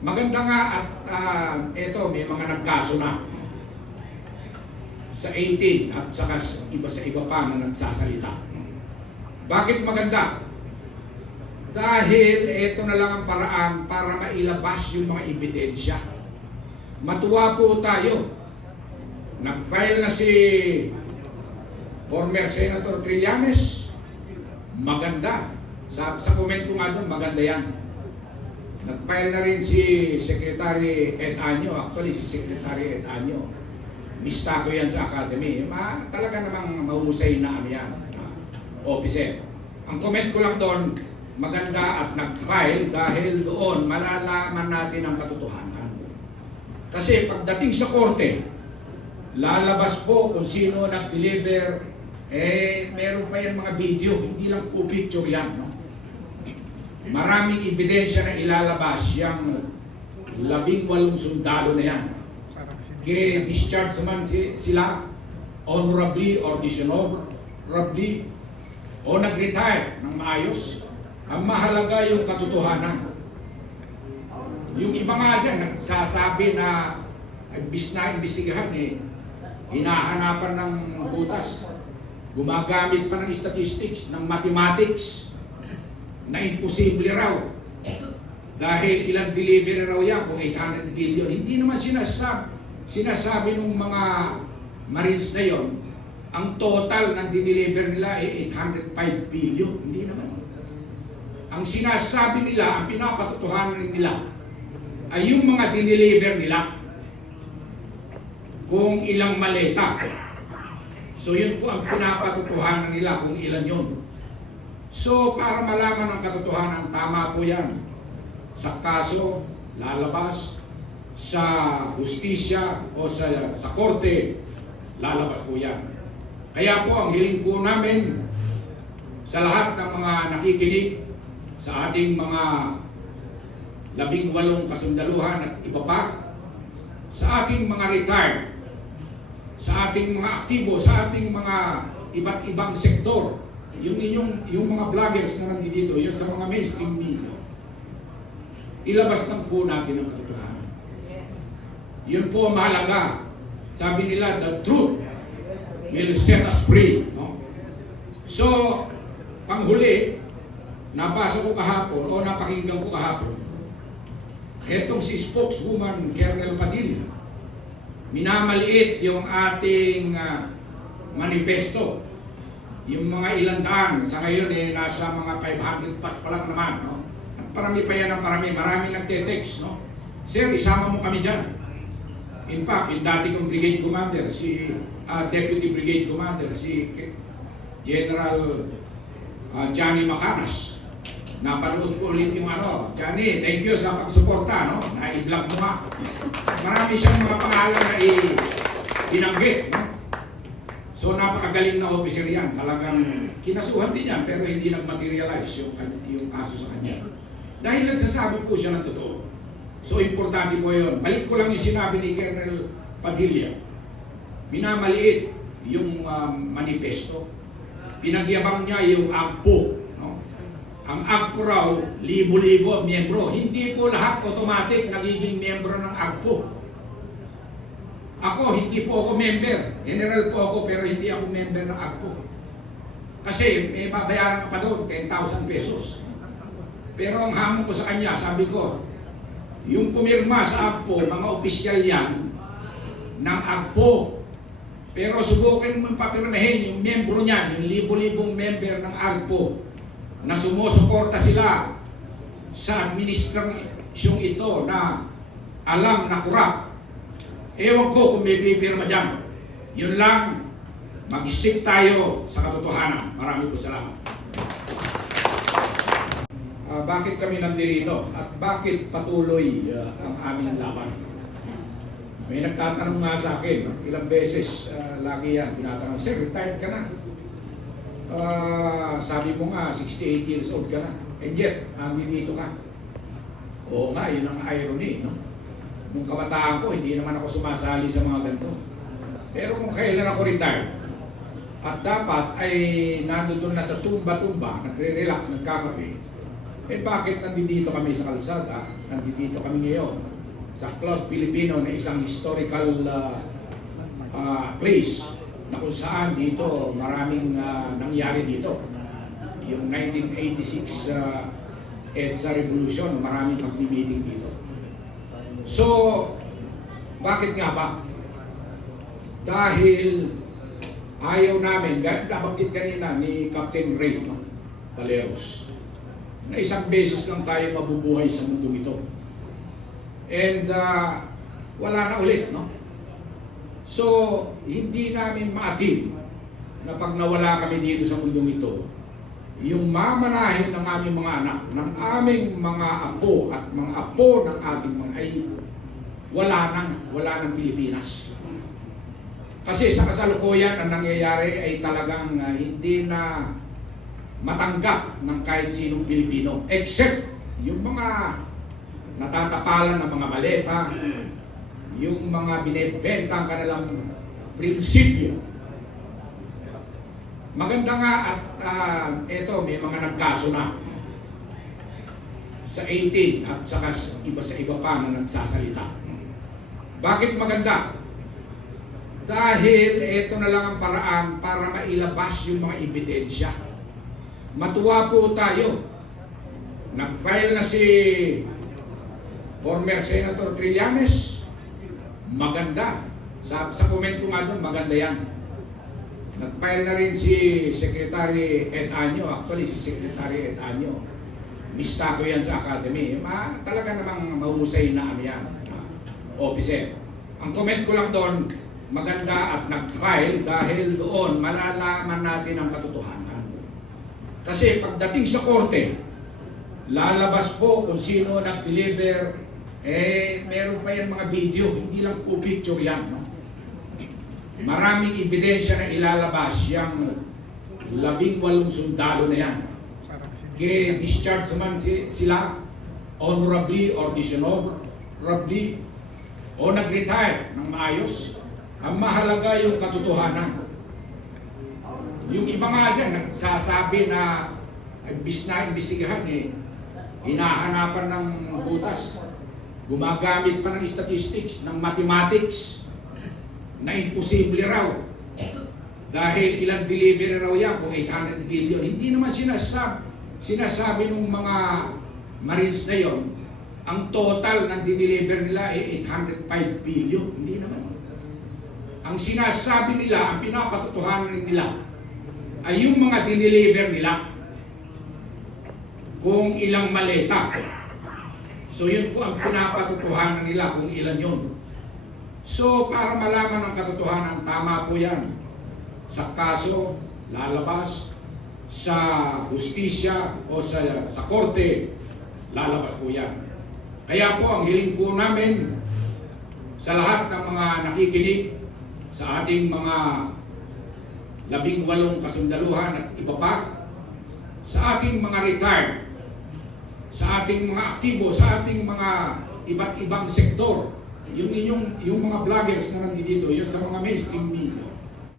Maganda nga at eto may mga nagkaso na sa 18 at saka sa iba pa na nagsasalita. Bakit maganda? Dahil eto na lang ang paraan para mailabas yung mga ebidensya. Matuwa po tayo. Nag-file na si former Senator Trillanes. Maganda. Sa comment ko nga doon, maganda yan. Nag-file na rin si Secretary Ed Año. Actually, si Secretary Ed Año. Mista ko yan sa Academy. Talaga namang mahusay na yan. Officer. Ang comment ko lang doon, maganda at nag-file dahil doon malalaman natin ang katotohanan. Kasi pagdating sa korte, lalabas po kung sino nag-deliver, meron pa yan mga video, hindi lang po picture yan. No? Maraming ebidensya na ilalabas yung 18 sundalo na yan. Kaya discharge naman sila honorably or dishonorably o nag-retire ng maayos. Ang mahalaga yung katotohanan. Yung iba nga dyan, nagsasabi na imbis na imbestigahan hinahanapan ng butas. Gumagamit pa ng statistics, ng mathematics na imposible raw. Dahil ilang delivery raw yan kung 800 billion. Hindi naman sinasabi ng mga Marines na yon, ang total ng dineliver nila ay 805 billion. Hindi naman. Ang sinasabi nila, ang pinapatotohanan nila, ay yung mga dineliver nila kung ilang maleta. So yun po ang pinapatotohanan nila kung ilan yun. So para malaman ang katotohanan, tama po yan. Sa kaso, lalabas. Sa hustisya o sa korte, lalabas po yan. Kaya po ang hiling po namin sa lahat ng mga nakikinig sa ating mga 18 kasundaluhan at iba pa, sa ating mga retired, sa ating mga aktibo, sa ating mga iba't ibang sektor, yung mga vloggers na nandito, yung sa mga mainstream media, ilabas lang po natin ang katotohanan. Yun po ang mahalaga. Sabi nila, the truth will set us free. No? So, panghuli, nabasa ko kahapon o napakinggan ko kahapon, etong si spokeswoman Colonel Padilla, minamaliit yung ating manifesto. Yung mga ilang daan, sa ngayon nasa mga 500 plus pa lang naman. No? At parami pa yan ang marami nagte-text. No? Sir, isama mo kami dyan. In fact, yung dati kong brigade commander, si deputy brigade commander, si General Johnny Macanas. Napanood ko ulit yung Johnny, thank you sa pagsuporta, no? Na-i-vlog mo nga. Marami siyang mga pangalan na binanggit, no? So napakagaling na officer yan. Talagang kinasuhan din yan, pero hindi nag-materialize yung kaso sa kanya. Dahil nagsasabi po siya ng totoo. So importante po yun. Balik ko lang yung sinabi ni Colonel Padilla. Minamaliit yung manifesto. Pinagyabang niya yung AGPO. No? Ang AGPO raw, libo-libo miyembro. Hindi po lahat automatic nagiging miyembro ng AGPO. Ako, hindi po ako member. General po ako pero hindi ako member ng AGPO. Kasi may babayaran ka pa doon, 10,000 pesos. Pero ang hamon ko sa kanya, sabi ko, yung pumirma sa AGPO, mga opisyal yan ng AGPO. Pero subukin mo papirmahin yung membro niyan, yung libo-libong member ng AGPO na sumusuporta sila sa administrasyong ito na alam na kurap. Ewan ko kung may pipirma dyan. Yun lang, mag-isip tayo sa katotohanan. Marami po salamat. Bakit kami nandito at bakit patuloy ang aming laban? May nagtatanong nga sa akin, ilang beses lagi yan, tinatanong, Sir, retired ka na. Sabi mo nga, 68 years old ka na. And yet, nandito ka. Oo nga, yun ang irony, no? Nung kabataan ko, hindi naman ako sumasali sa mga ganito. Pero kung kailan ako retired, at dapat ay nandoon na sa tumba-tumba, nagre-relax, nagkakape, Eh bakit nandito kami sa kalsada? Nandito kami ngayon sa Club Filipino na isang historical place na kung saan dito maraming nangyari dito. Yung 1986 EDSA Revolution, maraming magmi-meeting dito. So, bakit nga ba? Dahil ayaw namin, nabanggit kanina ni Captain Ray Valeros, na isang beses lang tayo mabubuhay sa mundo ito. And wala na ulit, no? So, hindi namin maatid na pag nawala kami dito sa mundong ito, yung mamanahin ng aming mga anak, ng aming mga apo at mga apo ng ating mga ay wala ng Pilipinas. Kasi sa kasalukuyan ang nangyayari ay talagang hindi na matanggap ng kahit sinong Pilipino, except yung mga natatapalan ng mga maleta, yung mga binibenta ang kanilang prinsipyo. Maganda nga at eto may mga nagkaso na sa 18 at saka sa iba pa na nagsasalita. Bakit maganda? Dahil ito na lang ang paraan para mailabas yung mga ebidensya. Matuwa po tayo. Nag-file na si former Senator Trillanes. Maganda. Sa comment ko nga doon, maganda yan. Nag-file na rin si Secretary Ed Año. Actually, si Secretary Ed Año. Mista ko yan sa Academy. Talaga namang mahusay na yan. Officer. Ang comment ko lang doon, maganda at nag-file dahil doon malalaman natin ang katotohanan. Kasi pagdating sa korte, lalabas po kung sino nag-deliver, meron pa yan mga video, hindi lang po picture yan. No? Maraming ebidensya na ilalabas yung 18 sundalo na yan. Kaya discharge naman sila honorably or dishonorably o nag-retire ng maayos. Ang mahalaga yung katotohanan. Yung iba nga dyan, nagsasabi na imbis na imbestigahan hinahanapan ng butas. Gumagamit pa ng statistics, ng mathematics, na imposible raw. Dahil ilang delivery raw yan kung 800 billion. Hindi naman sinasabi ng mga Marines na yon, ang total ng dineliver nila ay 805 billion. Hindi naman. Ang sinasabi nila, ang pinapatotohanan nila, ay yung mga dineliver nila kung ilang maleta. So yun po ang pinapatotohanan nila kung ilan yun. So para malaman ang katotohanan, tama po yan. Sa kaso, lalabas. Sa hustisya o sa korte, lalabas po yan. Kaya po ang hiling po namin sa lahat ng mga nakikinig sa ating mga 18 kasundaluhan at iba pa, sa ating mga retired, sa ating mga aktibo, sa ating mga iba't ibang sektor, yung mga vloggers na nandito, yung sa mga mainstream media,